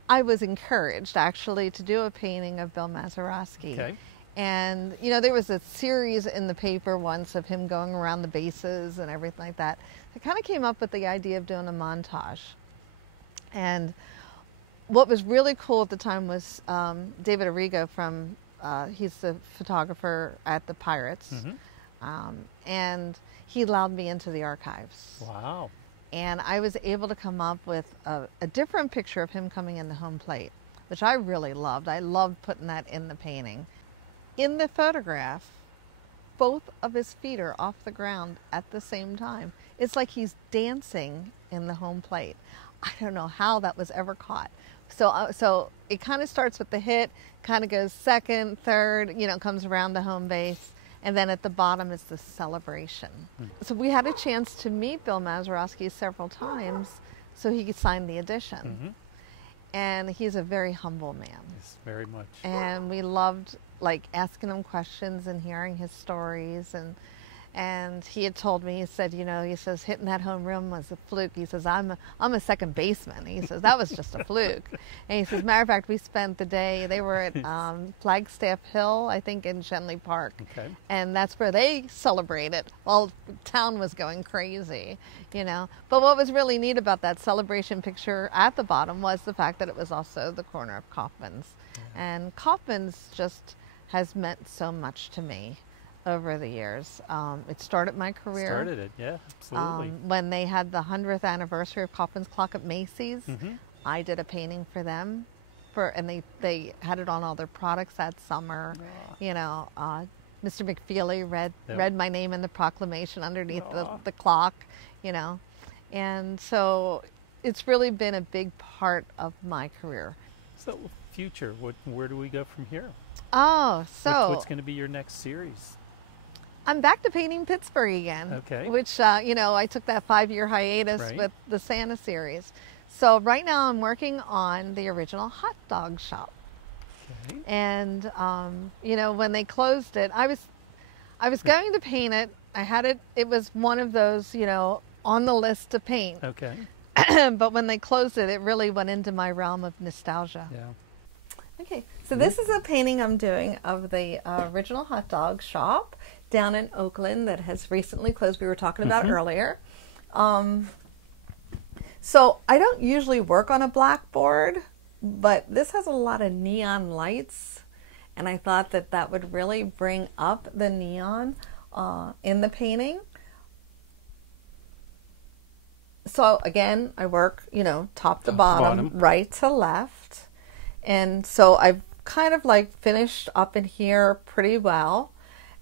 I was encouraged actually to do a painting of Bill Mazeroski. Okay. And there was a series in the paper once of him going around the bases and everything like that. I kind of came up with the idea of doing a montage. And what was really cool at the time was David Arrigo he's the photographer at the Pirates. Hmm. And he allowed me into the archives. Wow. And I was able to come up with a different picture of him coming in the home plate, which I really loved. I loved putting that in the painting. In the photograph, both of his feet are off the ground at the same time. It's like he's dancing in the home plate. I don't know how that was ever caught. So it kind of starts with the hit, kind of goes second, third, comes around the home base. And then at the bottom is the celebration. So we had a chance to meet Bill Mazeroski several times so he could sign the edition. Hmm. And he's a very humble man. Yes, very much. And we loved asking him questions and hearing his stories. And he had told me, he said, he says, hitting that home run was a fluke. He says, I'm a second baseman. He says, that was just a fluke. And he says, matter of fact, we spent the day, they were at Flagstaff Hill, I think in Shenley Park. Okay. And that's where they celebrated. Well, town was going crazy, But what was really neat about that celebration picture at the bottom was the fact that it was also the corner of Kaufman's. Yeah. And Kaufman's just has meant so much to me over the years. It started my career. Started it, yeah, absolutely. When they had the 100th anniversary of Kaufman's Clock at Macy's, Hmm. I did a painting for them. And they had it on all their products that summer. Aw. Mr. McFeely read my name in the proclamation underneath Aw. the clock, And so it's really been a big part of my career. So future, where do we go from here? Oh, so What's going to be your next series? I'm back to painting Pittsburgh again. Okay. Which, you know, I took that 5-year hiatus Right. with the Santa series. So right now I'm working on the original hot dog shop. Okay. And, you know, when they closed it, I was going to paint it. I had it, it was one of those, you know, on the list to paint. Okay. But when they closed it, it really went into my realm of nostalgia. Yeah. Okay, so this is a painting I'm doing of the original hot dog shop down in Oakland that has recently closed. We were talking about earlier. So I don't usually work on a blackboard, but this has a lot of neon lights, and I thought that that would really bring up the neon in the painting. So again, I work, you know, top to bottom, right to left. And so I've kind of like finished up in here pretty well.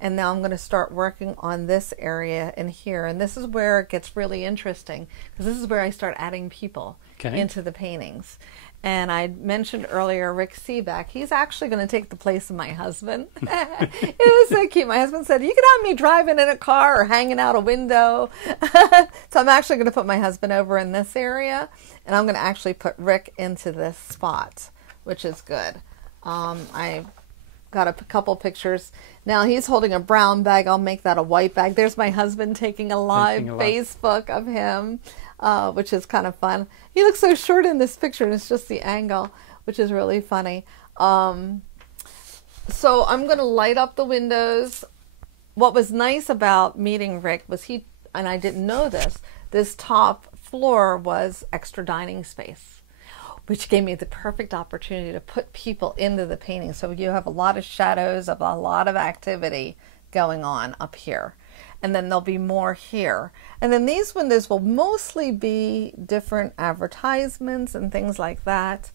And now I'm going to start working on this area in here. And this is where it gets really interesting, because this is where I start adding people into the paintings. And I mentioned earlier Rick Seaback. He's actually going to take the place of my husband. It was so cute. My husband said, you can have me driving in a car or hanging out a window. So I'm actually going to put my husband over in this area. And I'm going to actually put Rick into this spot, which is good. I got a couple pictures. Now he's holding a brown bag. I'll make that a white bag. There's my husband taking a live Facebook of him, which is kind of fun. He looks so short in this picture, and it's just the angle, which is really funny. So I'm going to light up the windows. What was nice about meeting Rick was and I didn't know this top floor was extra dining space, which gave me the perfect opportunity to put people into the painting. So you have a lot of shadows of a lot of activity going on up here. And then there'll be more here. And then these windows will mostly be different advertisements and things like that.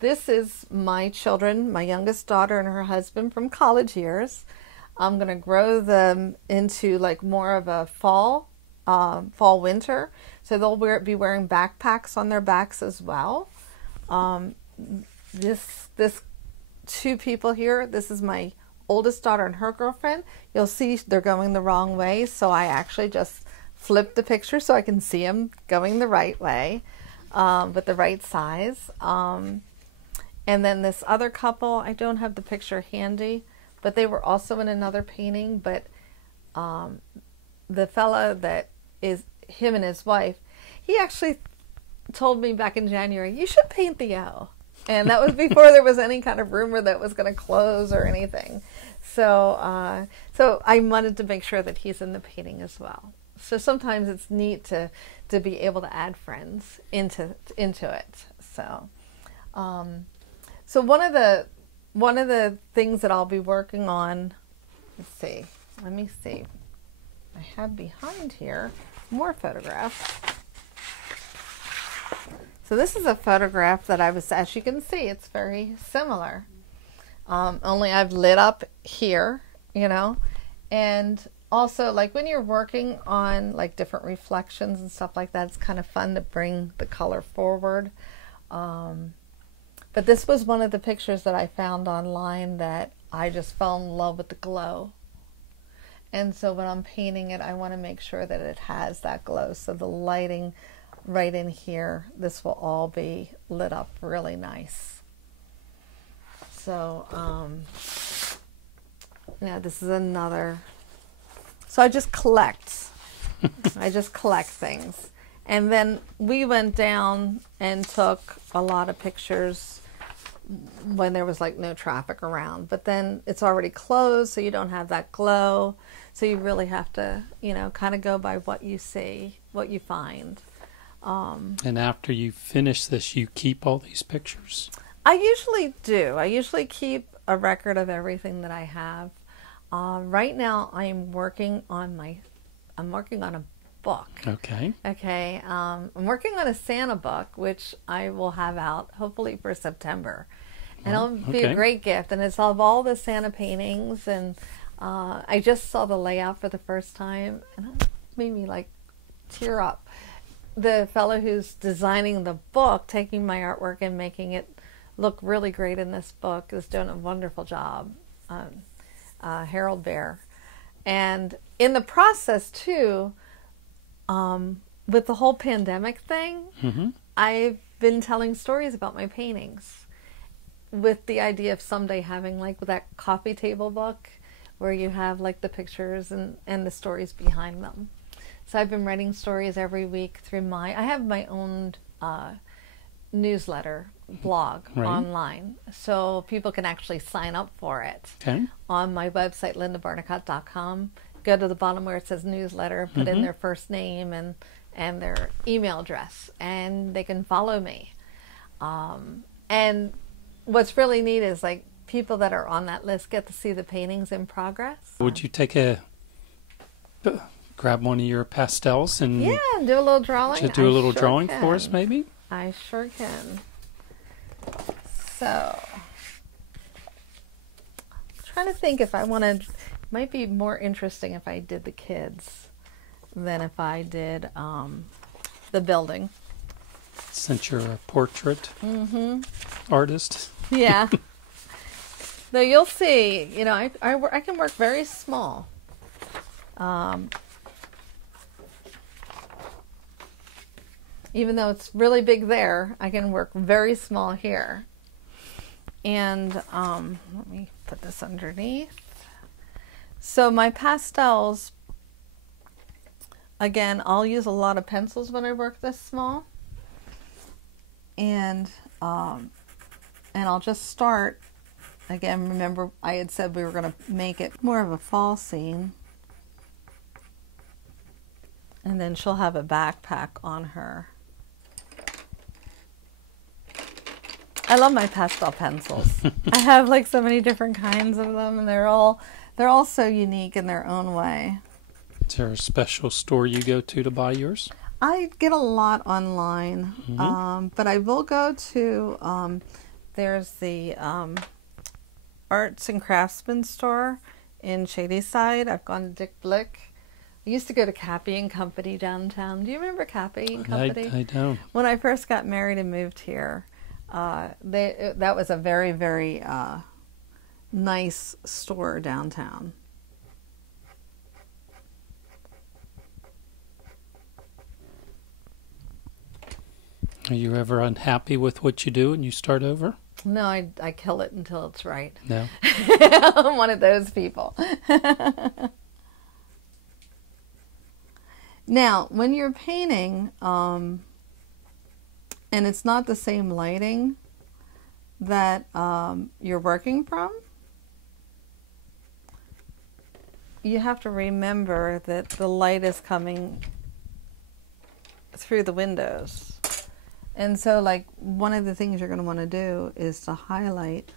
This is my children, my youngest daughter and her husband from college years. I'm going to grow them into like more of a fall winter. So they'll be wearing backpacks on their backs as well. This two people here, this is my oldest daughter and her girlfriend. You'll see they're going the wrong way, so I actually just flipped the picture so I can see them going the right way, with the right size. And then this other couple, I don't have the picture handy, but they were also in another painting. But the fella that is him and his wife, he actually told me back in January, you should paint the O. And that was before there was any kind of rumor that it was going to close or anything. So so I wanted to make sure that he's in the painting as well. So sometimes it's neat to be able to add friends into it. So so one of the things that I'll be working on, let me see. I have behind here more photographs. So this is a photograph that as you can see, it's very similar. Only I've lit up here, you know, and also like when you're working on like different reflections and stuff like that, it's kind of fun to bring the color forward. But this was one of the pictures that I found online that I just fell in love with the glow. And so when I'm painting it, I want to make sure that it has that glow. So the lighting right in here, this will all be lit up really nice. So yeah, this is another. So I just collect. I just collect things. And then we went down and took a lot of pictures when there was like no traffic around. But then it's already closed, so you don't have that glow. So you really have to, you know, kind of go by what you see, what you find. And after you finish this, you keep all these pictures? I usually do. I usually keep a record of everything that I have. Right now, I'm working on a book. Okay. Okay. I'm working on a Santa book, which I will have out hopefully for September. And it'll be a great gift. And it's of all the Santa paintings. And I just saw the layout for the first time, and it made me like tear up. The fellow who's designing the book, taking my artwork and making it look really great in this book, is doing a wonderful job. Harold Bear. And in the process too, with the whole pandemic thing, I've been telling stories about my paintings with the idea of someday having like that coffee table book where you have like the pictures and the stories behind them. So I've been writing stories every week through I have my own newsletter blog online, so people can actually sign up for it on my website, lindabarnicott.com. Go to the bottom where it says newsletter, put in their first name and their email address, and they can follow me. And what's really neat is like people that are on that list get to see the paintings in progress. Would you grab one of your pastels and do a little drawing? Do a little drawing for us, maybe? I sure can. So, I'm trying to think if I wanted. Might be more interesting if I did the kids than if I did the building. Since you're a portrait artist. Yeah. Though you'll see, you know, I can work very small. Even though it's really big there, I can work very small here. And let me put this underneath. So my pastels, again, I'll use a lot of pencils when I work this small. And I'll just start, again, remember I had said we were going to make it more of a fall scene. And then she'll have a backpack on her. I love my pastel pencils. I have like so many different kinds of them, and they're all so unique in their own way. Is there a special store you go to buy yours? I get a lot online, but I will go to, there's the Arts and Craftsman store in Shadyside. I've gone to Dick Blick. I used to go to Cappy and Company downtown. Do you remember Cappy and Company? I don't. When I first got married and moved here, that was a very, very nice store downtown. Are you ever unhappy with what you do and you start over? No, I kill it until it's right. No. I'm one of those people. Now, when you're painting, and it's not the same lighting that you're working from, you have to remember that the light is coming through the windows. And so, like, one of the things you're going to want to do is to highlight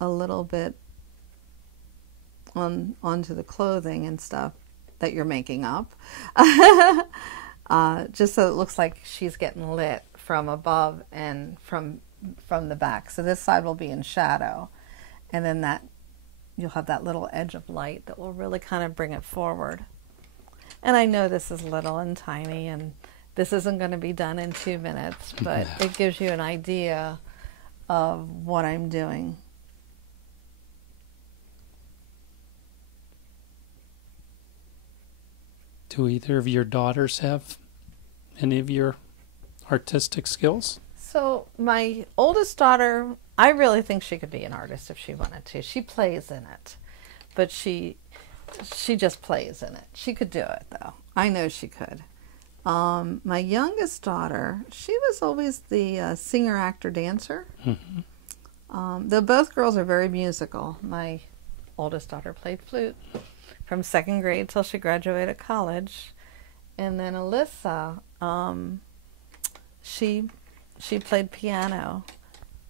a little bit onto the clothing and stuff that you're making up. Just so it looks like she's getting lit from above and from the back. So this side will be in shadow, and then that you'll have that little edge of light that will really kind of bring it forward. And I know this is little and tiny, and this isn't going to be done in 2 minutes, but it gives you an idea of what I'm doing. Do either of your daughters have any of your artistic skills? So my oldest daughter, I really think she could be an artist if she wanted to. She plays in it, but she just plays in it. She could do it, though. I know she could. My youngest daughter, she was always the singer, actor, dancer. Though both girls are very musical. My oldest daughter played flute from 2nd grade till she graduated college. And then Alyssa, she played piano,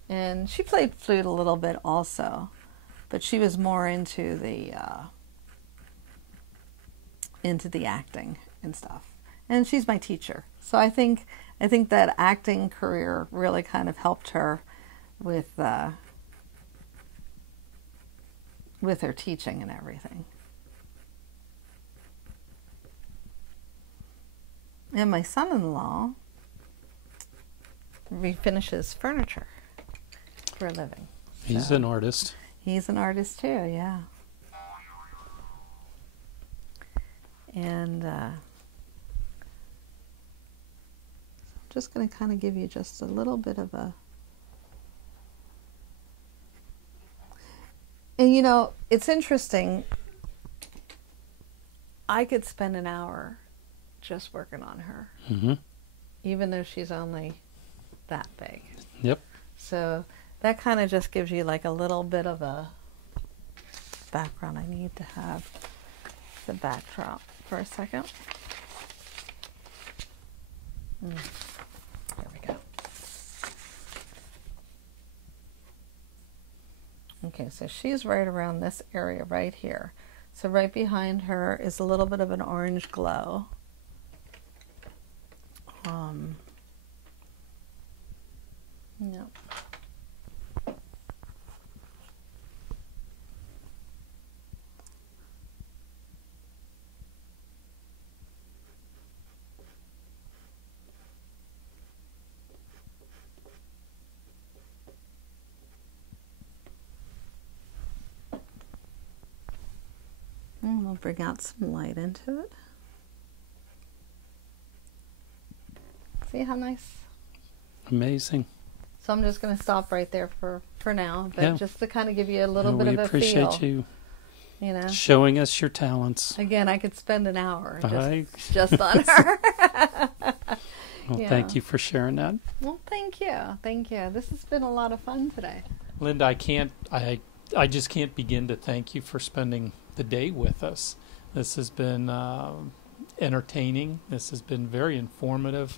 and she played flute a little bit also, but she was more into the acting and stuff. And she's my teacher, so I think that acting career really kind of helped her with her teaching and everything. And my son-in-law refinishes furniture for a living. He's an artist. He's an artist too, yeah. And I'm just going to kind of give you just a little bit of a... And you know, it's interesting. I could spend an hour just working on her, even though she's only that big. Yep. So that kind of just gives you like a little bit of a background. I need to have the backdrop for a second. There we go. Okay, so she's right around this area right here. So right behind her is a little bit of an orange glow. No. And we'll bring out some light into it. See how nice? Amazing. So I'm just going to stop right there for now, but just to kind of give you a little bit of a feel. We appreciate you, know, showing us your talents. Again, I could spend an hour just on her. Well, thank you for sharing that. Well, thank you. Thank you. This has been a lot of fun today. Linda, I just can't begin to thank you for spending the day with us. This has been entertaining. This has been very informative.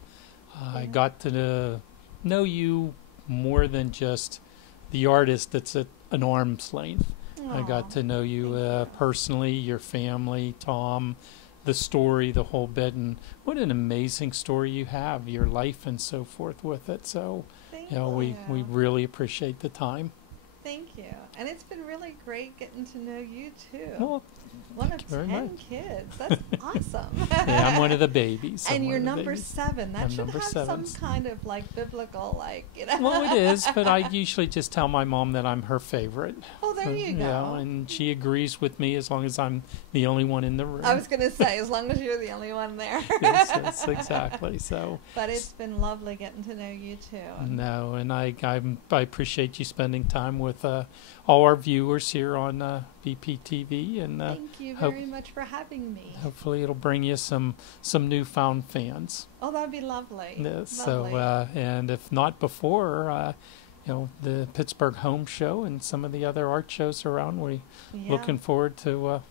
I got to know you more than just the artist that's at an arm's length. I got to know you personally, your family, Tom, the story, the whole bit, and what an amazing story you have, your life and so forth with it. So, we really appreciate the time. Thank you. And it's been really great getting to know you too. Well, one of 10 kids. That's awesome. Yeah, I'm one of the babies. And you're number 7. That should have some kind of like biblical, like, you know. Well, it is, but I usually just tell my mom that I'm her favorite. Oh, there you go. Yeah, and she agrees with me as long as I'm the only one in the room. I was going to say, as long as you're the only one there. yes, exactly. So. But it's been lovely getting to know you too. No, and I appreciate you spending time with all our viewers here on BPTV, and thank you very much for having me. Hopefully, it'll bring you some newfound fans. Oh, that'd be lovely. Yeah, so, and if not before, the Pittsburgh Home Show and some of the other art shows around, we're looking forward to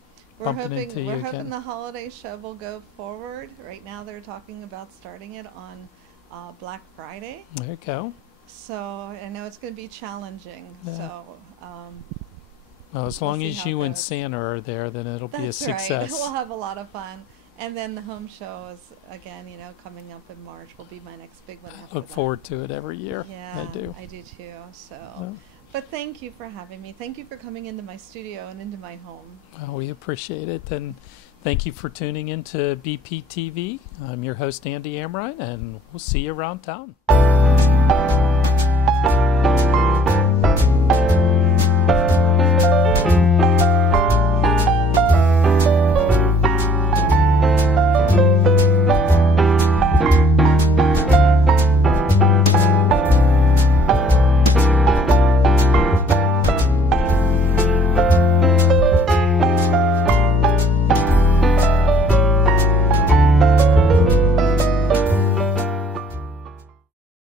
bumping into you again. We're hoping the holiday show will go forward. Right now, they're talking about starting it on Black Friday. There you go. So I know it's going to be challenging. Yeah. So well, as long as you and Santa are there, then it'll be a success. Right. We'll have a lot of fun. And then the home show is, again, coming up in March will be my next big one. I look forward to it every year. Yeah, I do. I do too. So, but thank you for having me. Thank you for coming into my studio and into my home. Well, we appreciate it. And thank you for tuning in to BPTV. I'm your host, Andy Amrine, and we'll see you around town.